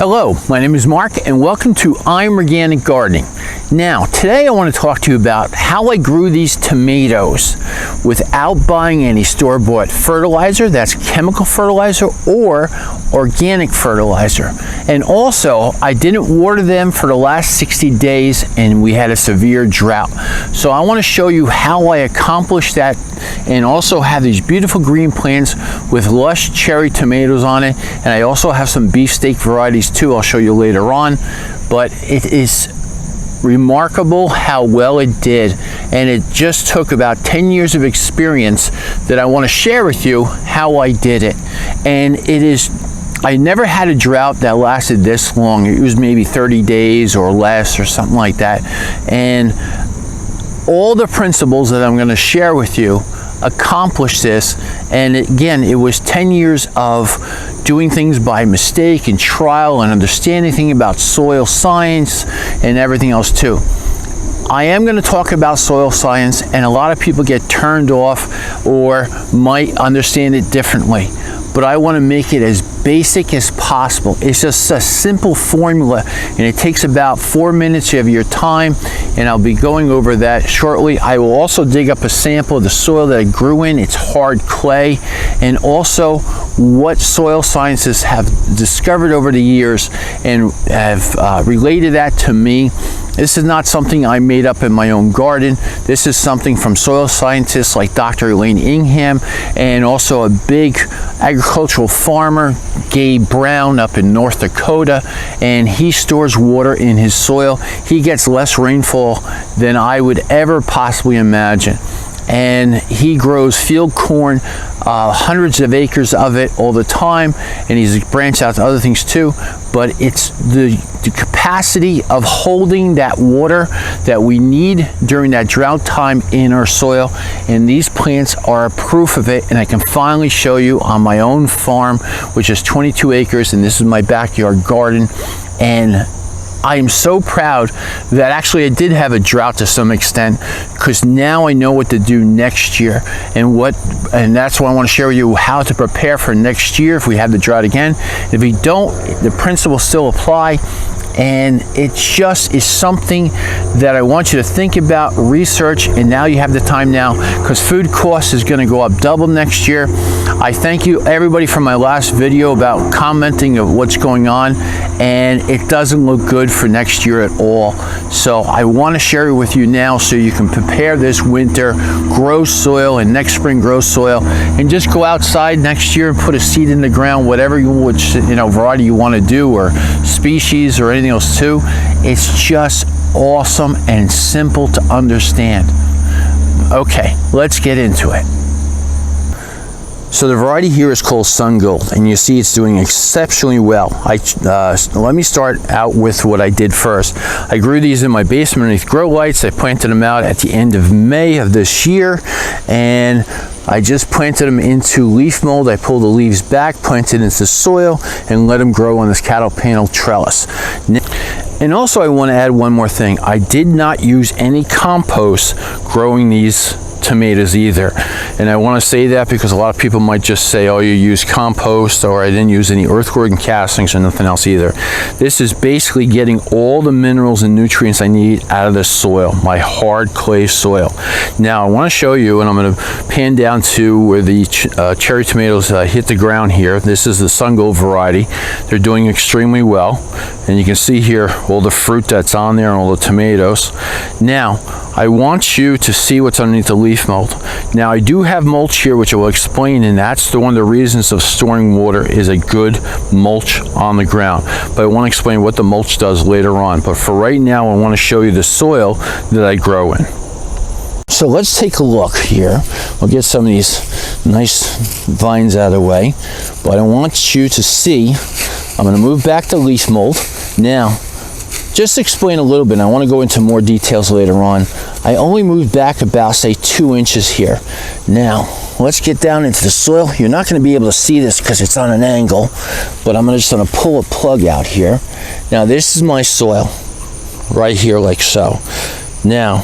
Hello, my name is Mark and welcome to I'm Organic Gardening. Now, today I want to talk to you about how I grew these tomatoes without buying any store-bought fertilizer, that's chemical fertilizer, or organic fertilizer. And also, I didn't water them for the last 60 days and we had a severe drought. So I want to show you how I accomplished that and also have these beautiful green plants with lush cherry tomatoes on it. And I also have some beefsteak varieties too, I'll show you later on. But it is remarkable how well it did, and it just took about 10 years of experience that I want to share with you how I did it. And it is, I never had a drought that lasted this long. It was maybe 30 days or less or something like that. And all the principles that I'm going to share with you accomplished this. And again, it was 10 years of doing things by mistake and trial and understanding things about soil science and everything else too. I am going to talk about soil science, and a lot of people get turned off or might understand it differently, but I want to make it as basic as possible. It's just a simple formula, and it takes about 4 minutes of your time, and I'll be going over that shortly. I will also dig up a sample of the soil that I grew in. It's hard clay, and also what soil scientists have discovered over the years and have related that to me. This is not something I made up in my own garden. This is something from soil scientists like Dr. Elaine Ingham, and also a big agricultural farmer, Gabe Brown, up in North Dakota, and he stores water in his soil. He gets less rainfall than I would ever possibly imagine. And he grows field corn, hundreds of acres of it all the time, and he's branched out to other things too. But it's the capacity of holding that water that we need during that drought time in our soil, and these plants are a proof of it. And I can finally show you on my own farm, which is 22 acres, and this is my backyard garden. And I am so proud that actually I did have a drought to some extent, because now I know what to do next year, and that's why I want to share with you how to prepare for next year if we have the drought again. If we don't, the principles still apply. And it just is something that I want you to think about, research, and now you have the time now, because food costs is going to go up double next year. I thank you everybody from my last video about commenting of what's going on, and it doesn't look good for next year at all. So I want to share it with you now so you can prepare this winter, grow soil, and next spring grow soil, and just go outside next year and put a seed in the ground, whatever variety you want to do, or species or anything else too. It's just awesome and simple to understand. Okay, let's get into it. So the variety here is called Sun Gold, and you see it's doing exceptionally well. Let me start out with what I did first. I grew these in my basement underneath grow lights. I planted them out at the end of May of this year, and I just planted them into leaf mold. I pulled the leaves back, planted into soil, and let them grow on this cattle panel trellis. And also I want to add one more thing. I did not use any compost growing these tomatoes either. And I want to say that because a lot of people might just say, oh, you use compost, or I didn't use any earthworm castings or nothing else either. This is basically getting all the minerals and nutrients I need out of the soil, my hard clay soil. Now I want to show you, and I'm going to pan down to where the cherry tomatoes hit the ground here. This is the Sun Gold variety. They're doing extremely well, and you can see here all the fruit that's on there and all the tomatoes. Now I want you to see what's underneath the leaf mold. Now I do have mulch here, which I will explain, and that's one of the reasons of storing water is a good mulch on the ground. But I want to explain what the mulch does later on. But for right now, I want to show you the soil that I grow in. So let's take a look here. We'll get some of these nice vines out of the way. But I want you to see, I'm going to move back to leaf mold. Now, just to explain a little bit, and I want to go into more details later on. I only moved back about, say, 2 inches here. Now, let's get down into the soil. You're not going to be able to see this because it's on an angle, but I'm just going to pull a plug out here. Now, this is my soil right here, like so. Now,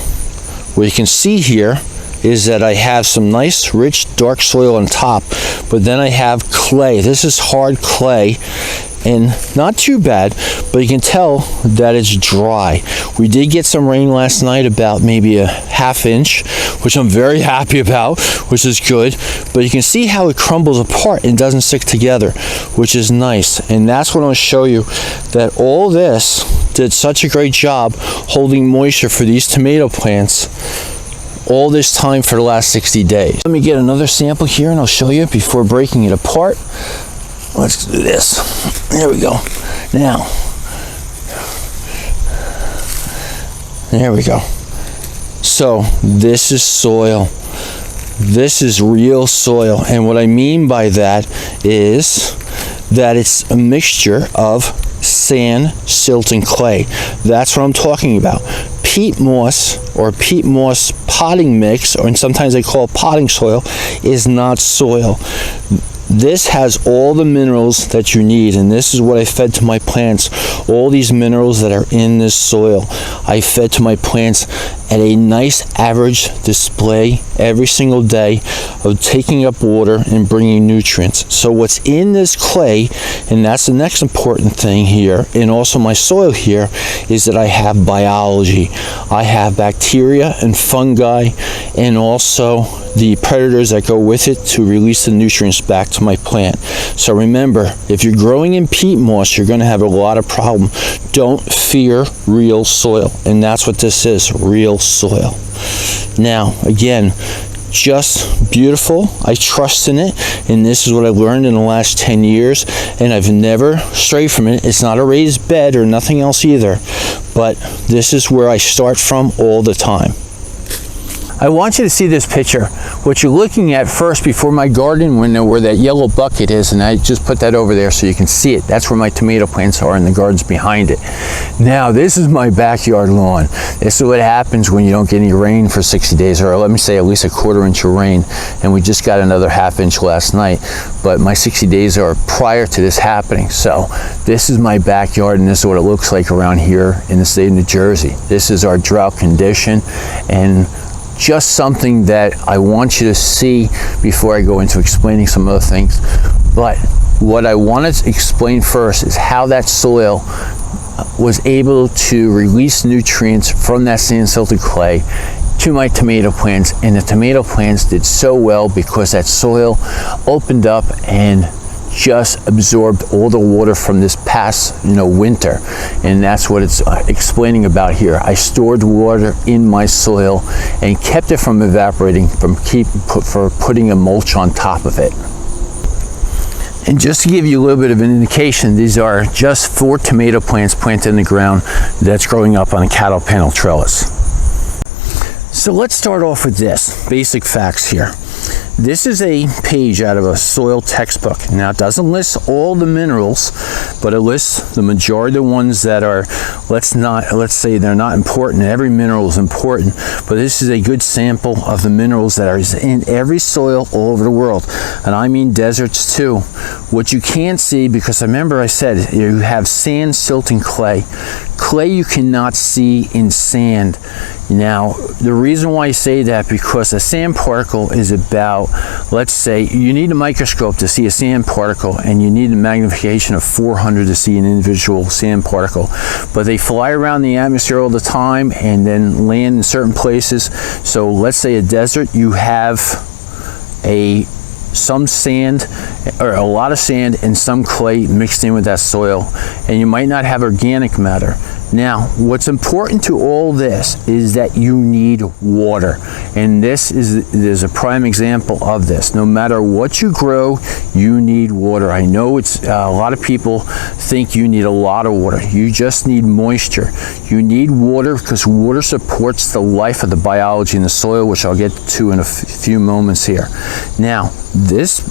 what you can see here is that I have some nice, rich, dark soil on top, but then I have clay. This is hard clay. and not too bad, but you can tell that it's dry. We did get some rain last night, about maybe a ½ inch, which I'm very happy about, which is good. But you can see how it crumbles apart and doesn't stick together, which is nice. And that's what I'm going to show you, that all this did such a great job holding moisture for these tomato plants all this time for the last 60 days. Let me get another sample here and I'll show you before breaking it apart. Let's do this. There we go. Now, there we go. So this is soil. This is real soil. And what I mean by that is that it's a mixture of sand, silt, and clay. That's what I'm talking about. Peat moss or peat moss potting mix, or sometimes they call it potting soil, is not soil. This has all the minerals that you need, and this is what I fed to my plants. All these minerals that are in this soil, I fed to my plants at a nice average display every single day of taking up water and bringing nutrients. So what's in this clay, and that's the next important thing here, and also my soil here, is that I have biology. I have bacteria and fungi, and also the predators that go with it to release the nutrients back to my plant. So remember, if you're growing in peat moss, you're going to have a lot of problem. Don't fear real soil, and that's what this is, real soil. Now, again, just beautiful. I trust in it, and this is what I've learned in the last 10 years, and I've never strayed from it. It's not a raised bed or nothing else either, but this is where I start from all the time. I want you to see this picture. What you're looking at first before my garden window, where that yellow bucket is, and I just put that over there so you can see it. That's where my tomato plants are, and the garden's behind it. Now, this is my backyard lawn. This is what happens when you don't get any rain for 60 days, or let me say at least a ¼ inch of rain, and we just got another ½ inch last night. But my 60 days are prior to this happening. So this is my backyard, and this is what it looks like around here in the state of New Jersey. This is our drought condition, and just something that I want you to see before I go into explaining some other things. But what I want to explain first is how that soil was able to release nutrients from that sand, silt, and clay to my tomato plants, and the tomato plants did so well because that soil opened up and just absorbed all the water from this past winter. And that's what it's explaining about here. I stored water in my soil and kept it from evaporating for putting a mulch on top of it. And just to give you a little bit of an indication, these are just 4 tomato plants planted in the ground that's growing up on a cattle panel trellis. So let's start off with this, basic facts here. This is a page out of a soil textbook. Now, it doesn't list all the minerals, but it lists the majority of the ones that are, let's say they're not important. Every mineral is important, but this is a good sample of the minerals that are in every soil all over the world. And I mean deserts too. What you can't see, because remember I said you have sand, silt, and clay. Clay you cannot see in sand. Now, the reason why I say that, because a sand particle is about, let's say, you need a microscope to see a sand particle, and you need a magnification of 400 to see an individual sand particle. But they fly around the atmosphere all the time and then land in certain places. So let's say a desert, you have some sand, or a lot of sand and some clay mixed in with that soil, and you might not have organic matter. Now, what's important to all this is that you need water, and there's a prime example of this. No matter what you grow, you need water. I know it's a lot of people think you need a lot of water. You just need moisture. You need water because water supports the life of the biology in the soil, which I'll get to in a few moments here. Now, this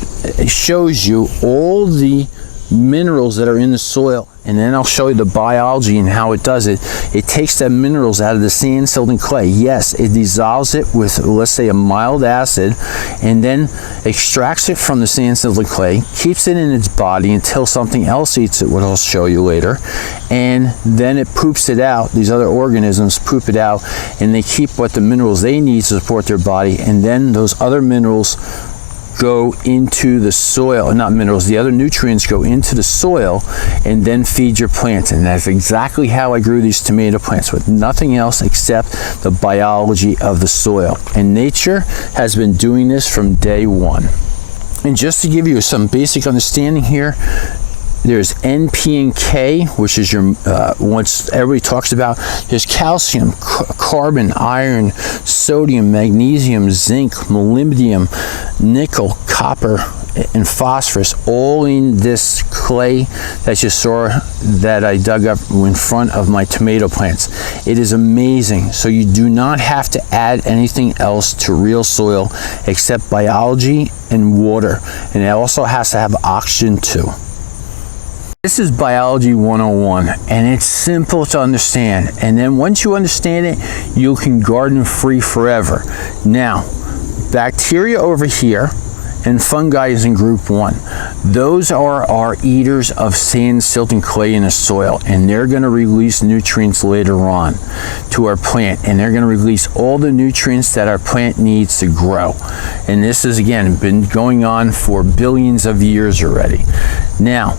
shows you all the minerals that are in the soil, and then I'll show you the biology and how it does it. It takes the minerals out of the sand, silt, and clay. Yes, it dissolves it with, let's say, a mild acid, and then extracts it from the sand, silt, and clay, keeps it in its body until something else eats it, what I'll show you later, and then it poops it out. These other organisms poop it out, and they keep what the minerals they need to support their body, and then those other minerals go into the soil, not minerals, the other nutrients go into the soil and then feed your plants. And that's exactly how I grew these tomato plants, with nothing else except the biology of the soil. And nature has been doing this from day one. And just to give you some basic understanding here, there's N, P, and K, which is your what everybody talks about. There's calcium, carbon, iron, sodium, magnesium, zinc, molybdenum, nickel, copper, and phosphorus, all in this clay that you saw that I dug up in front of my tomato plants. It is amazing. So you do not have to add anything else to real soil except biology and water. And it also has to have oxygen too. This is Biology 101, and it's simple to understand. And then once you understand it, you can garden free forever. Now, bacteria over here and fungi is in group 1. Those are our eaters of sand, silt, and clay in the soil, and they're going to release nutrients later on to our plant, and they're going to release all the nutrients that our plant needs to grow. And this has, again, been going on for billions of years already. Now,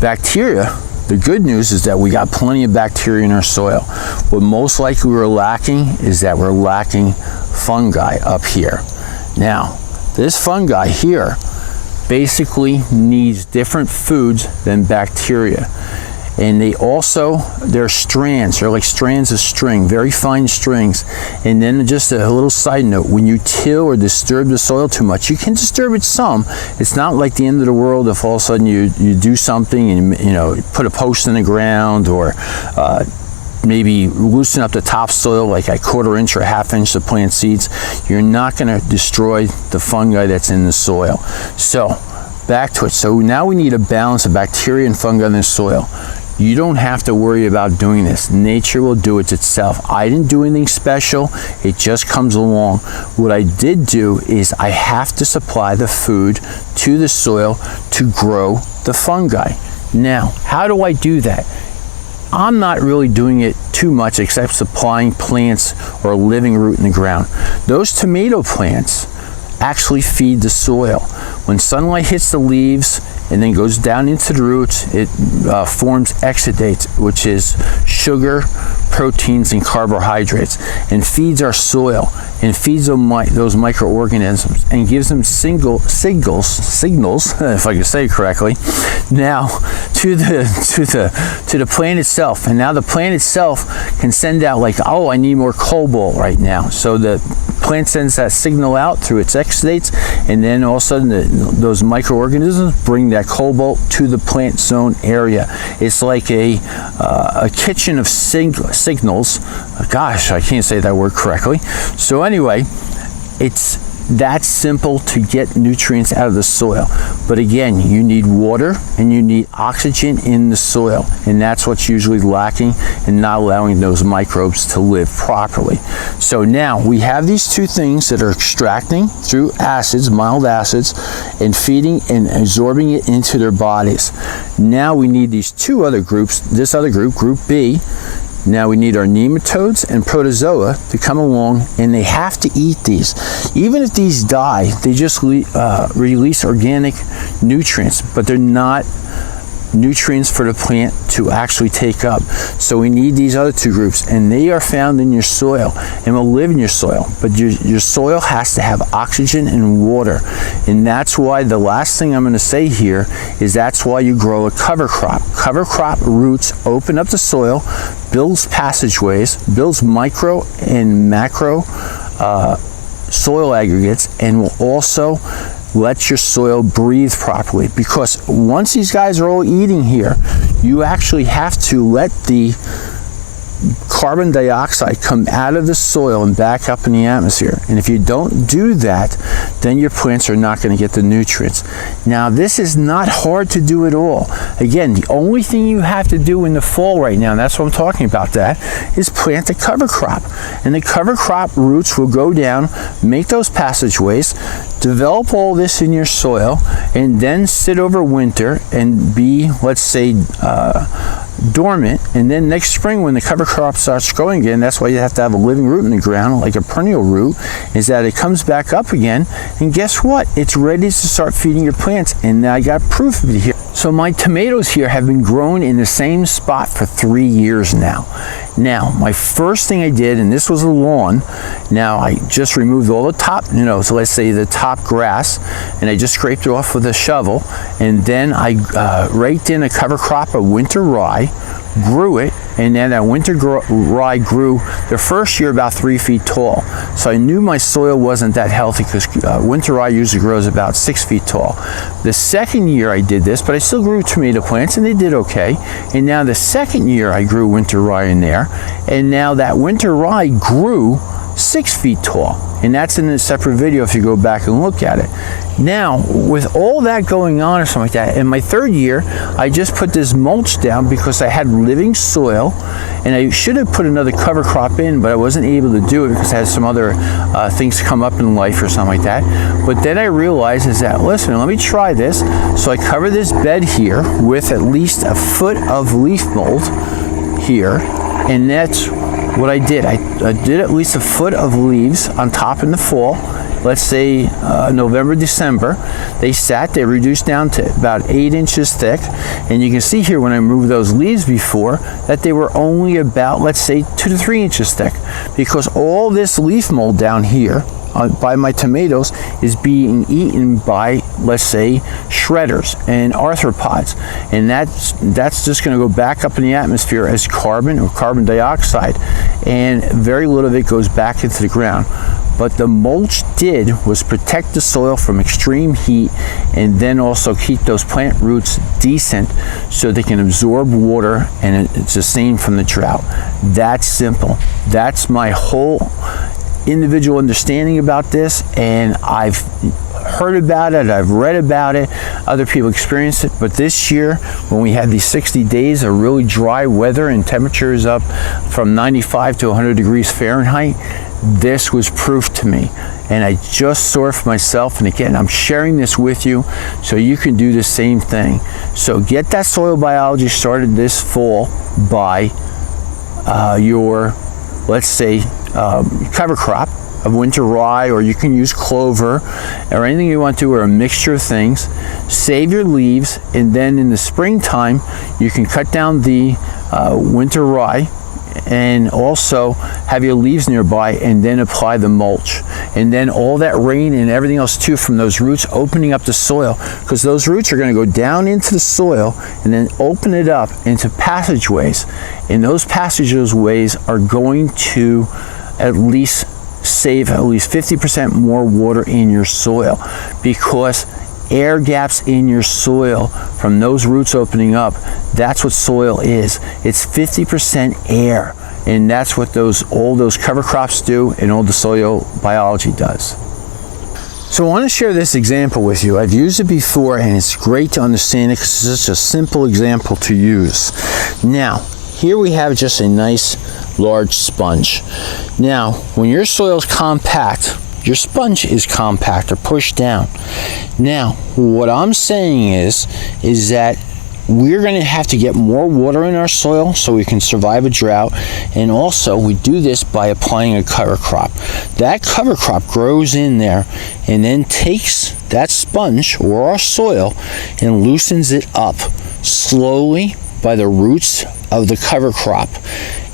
bacteria, the good news is that we got plenty of bacteria in our soil. What most likely we're lacking is that we're lacking fungi up here. Now, this fungi here basically needs different foods than bacteria. And they're strands, they're like strands of string, very fine strings. And then just a little side note, when you till or disturb the soil too much, you can disturb it some. It's not like the end of the world if all of a sudden you do something and you put a post in the ground, or maybe loosen up the topsoil like a 1/4 inch or 1/2 inch to plant seeds. You're not going to destroy the fungi that's in the soil. So back to it. So now we need a balance of bacteria and fungi in the soil. You don't have to worry about doing this. Nature will do it itself. I didn't do anything special. It just comes along. What I did do is I have to supply the food to the soil to grow the fungi. Now, how do I do that? I'm not really doing it too much except supplying plants or a living root in the ground. Those tomato plants actually feed the soil. When sunlight hits the leaves and then goes down into the roots, it forms exudates, which is sugar, proteins, and carbohydrates, and feeds our soil and feeds those microorganisms and gives them signals, if I can say it correctly, now to the plant itself. And now the plant itself can send out like, oh, I need more cobalt right now. So the plant sends that signal out through its exudates, and then all of a sudden those microorganisms bring that cobalt to the plant zone area. It's like a kitchen of signals. Gosh, I can't say that word correctly. So anyway, it's that simple to get nutrients out of the soil. But again, you need water and you need oxygen in the soil, and that's what's usually lacking and not allowing those microbes to live properly. So now we have these two things that are extracting through acids, mild acids, and feeding and absorbing it into their bodies. Now we need these two other groups, this other group, group B. Now we need our nematodes and protozoa to come along, and they have to eat these. Even if these die, they just release organic nutrients, but they're not nutrients for the plant to actually take up. So we need these other two groups, and they are found in your soil and will live in your soil. But your soil has to have oxygen and water. And that's why the last thing I'm going to say here is that's why you grow a cover crop. Cover crop roots open up the soil, builds passageways, builds micro and macro soil aggregates, and will also let your soil breathe properly. Because once these guys are all eating here, you actually have to let the carbon dioxide come out of the soil and back up in the atmosphere. And if you don't do that, then your plants are not going to get the nutrients. Now, this is not hard to do at all. Again, the only thing you have to do in the fall right now, and that's what I'm talking about, that is plant a cover crop. And the cover crop roots will go down, make those passageways, develop all this in your soil, and then sit over winter and be, let's say, dormant, and then next spring when the cover crop starts growing again, that's why you have to have a living root in the ground, like a perennial root, is that it comes back up again, and guess what? It's ready to start feeding your plants, and I got proof of it here. So my tomatoes here have been grown in the same spot for 3 years now. Now, my first thing I did, and this was a lawn, now I just removed all the top, so let's say the top grass, and I just scraped it off with a shovel, and then I raked in a cover crop of winter rye, grew it, and then that winter rye grew the first year about 3 feet tall. So I knew my soil wasn't that healthy because winter rye usually grows about 6 feet tall. The second year I did this, but I still grew tomato plants and they did okay. And now the second year I grew winter rye in there, and now that winter rye grew 6 feet tall. And that's in a separate video if you go back and look at it. Now, with all that going on or something like that, in my third year, I just put this mulch down because I had living soil, and I should have put another cover crop in, but I wasn't able to do it because I had some other things come up in life or something like that. But then I realized is that, listen, let me try this. So I cover this bed here with at least a foot of leaf mold here, and that's what I did. I did at least a foot of leaves on top in the fall. Let's say November, December, they reduced down to about 8 inches thick. And you can see here when I removed those leaves before that they were only about, let's say, 2 to 3 inches thick, because all this leaf mold down here by my tomatoes is being eaten by, let's say, shredders and arthropods, and that's just going to go back up in the atmosphere as carbon or carbon dioxide, and very little of it goes back into the ground. But the mulch did was protect the soil from extreme heat, and then also keep those plant roots decent so they can absorb water and it's sustained from the drought. That's simple. That's my whole individual understanding about this, and I've heard about it, I've read about it, other people experienced it, but this year when we had these 60 days of really dry weather and temperatures up from 95 to 100 degrees Fahrenheit, this was proof to me, and I just saw it for myself. And again, I'm sharing this with you so you can do the same thing. So get that soil biology started this fall by your, let's say, cover crop of winter rye, or you can use clover or anything you want to, or a mixture of things. Save your leaves, and then in the springtime you can cut down the winter rye and also have your leaves nearby, and then apply the mulch. And then all that rain and everything else too from those roots opening up the soil, because those roots are going to go down into the soil and then open it up into passageways, and those passageways are going to at least save at least 50% more water in your soil, because air gaps in your soil from those roots opening up, that's what soil is. It's 50% air, and that's what all those cover crops do, and all the soil biology does. So I want to share this example with you. I've used it before, and it's great to understand it because it's just a simple example to use. Now, here we have just a nice large sponge. Now, when your soil is compact, your sponge is compact or pushed down. Now, what I'm saying is that we're going to have to get more water in our soil so we can survive a drought, and also we do this by applying a cover crop. That cover crop grows in there and then takes that sponge or our soil and loosens it up slowly by the roots of the cover crop.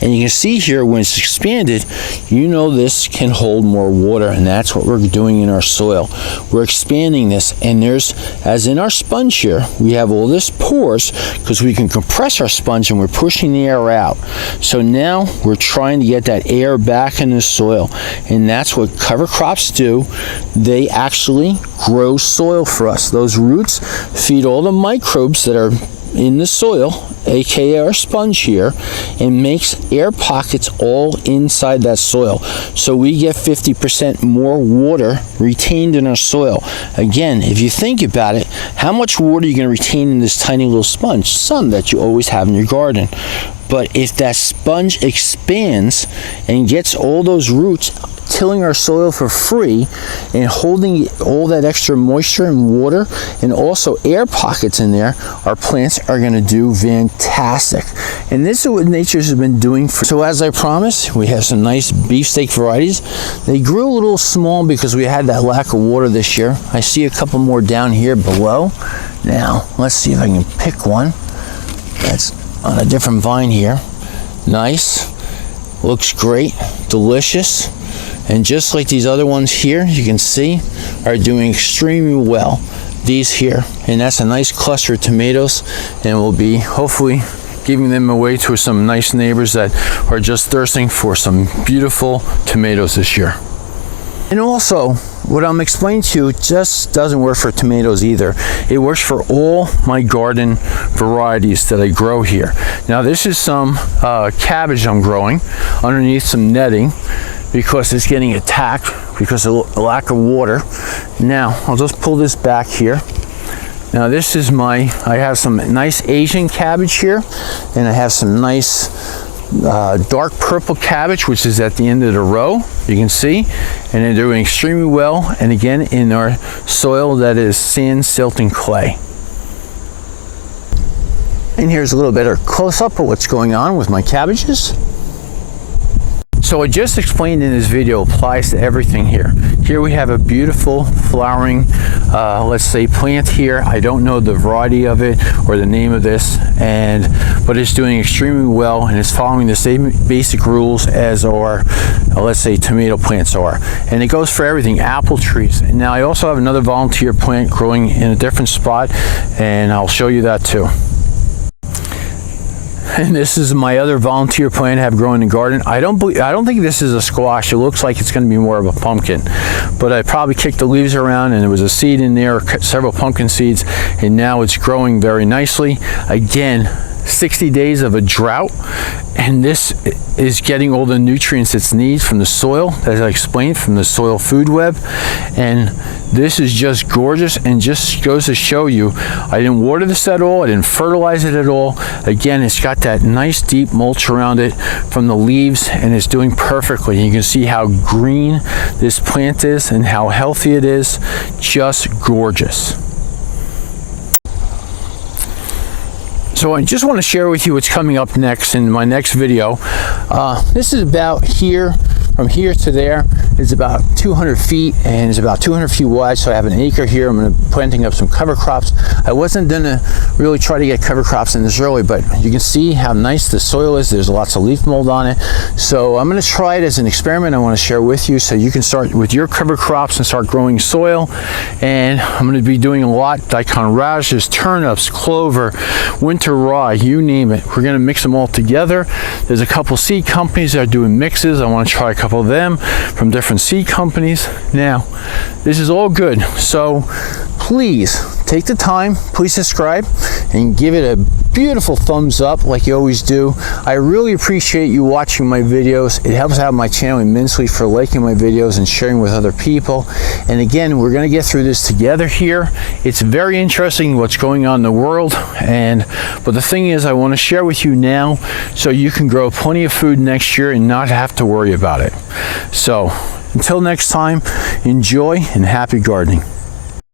And you can see here when it's expanded, this can hold more water, and that's what we're doing in our soil. We're expanding this, and as in our sponge here, we have all this pores because we can compress our sponge and we're pushing the air out. So now we're trying to get that air back in the soil, and that's what cover crops do. They actually grow soil for us. Those roots feed all the microbes that are in the soil, aka our sponge here, and makes air pockets all inside that soil, so we get 50% more water retained in our soil. Again, if you think about it, how much water are you going to retain in this tiny little sponge? Some that you always have in your garden. But if that sponge expands and gets all those roots tilling our soil for free and holding all that extra moisture and water and also air pockets in there, our plants are going to do fantastic. And this is what nature has been doing so as I promised, we have some nice beefsteak varieties. They grew a little small because we had that lack of water this year. I see a couple more down here below. Now let's see if I can pick one that's on a different vine here. Nice, looks great, delicious. And just like these other ones here, you can see, are doing extremely well. These here, and that's a nice cluster of tomatoes, and we'll be hopefully giving them away to some nice neighbors that are just thirsting for some beautiful tomatoes this year. And also, what I'm explaining to you just doesn't work for tomatoes either. It works for all my garden varieties that I grow here. Now this is some cabbage I'm growing underneath some netting, because it's getting attacked because of a lack of water. Now, I'll just pull this back here. Now this is I have some nice Asian cabbage here, and I have some nice dark purple cabbage, which is at the end of the row, you can see, and they're doing extremely well, and again, in our soil that is sand, silt, and clay. And here's a little better close-up of what's going on with my cabbages. So what I just explained in this video applies to everything here. Here we have a beautiful flowering, let's say, plant here. I don't know the variety of it or the name of this, but it's doing extremely well, and it's following the same basic rules as our, let's say, tomato plants are. And it goes for everything, apple trees. And now I also have another volunteer plant growing in a different spot, and I'll show you that too. And this is my other volunteer plant I have growing in the garden. I don't think this is a squash. It looks like it's going to be more of a pumpkin, but I probably kicked the leaves around and there was a seed in there, several pumpkin seeds, and now it's growing very nicely. Again, 60 days of a drought, and this is getting all the nutrients it needs from the soil, as I explained, from the soil food web. And this is just gorgeous, and just goes to show you, I didn't water this at all, I didn't fertilize it at all. Again, it's got that nice deep mulch around it from the leaves, and it's doing perfectly. And you can see how green this plant is and how healthy it is. Just gorgeous. So I just want to share with you what's coming up next in my next video. This is about here, from here to there. It's about 200 feet, and it's about 200 feet wide, so I have an acre here. I'm going to be planting up some cover crops. I wasn't going to really try to get cover crops in this early, but you can see how nice the soil is. There's lots of leaf mold on it. So I'm going to try it as an experiment I want to share with you, so you can start with your cover crops and start growing soil. And I'm going to be doing a lot, daikon radishes, turnips, clover, winter rye, you name it. We're going to mix them all together. There's a couple seed companies that are doing mixes. I want to try a couple of them from different seed companies. Now, this is all good, so please take the time, please subscribe and give it a beautiful thumbs up like you always do. I really appreciate you watching my videos. It helps out my channel immensely for liking my videos and sharing with other people. And again, we're going to get through this together here. It's very interesting what's going on in the world, but the thing is, I want to share with you now so you can grow plenty of food next year and not have to worry about it. So until next time, enjoy and happy gardening.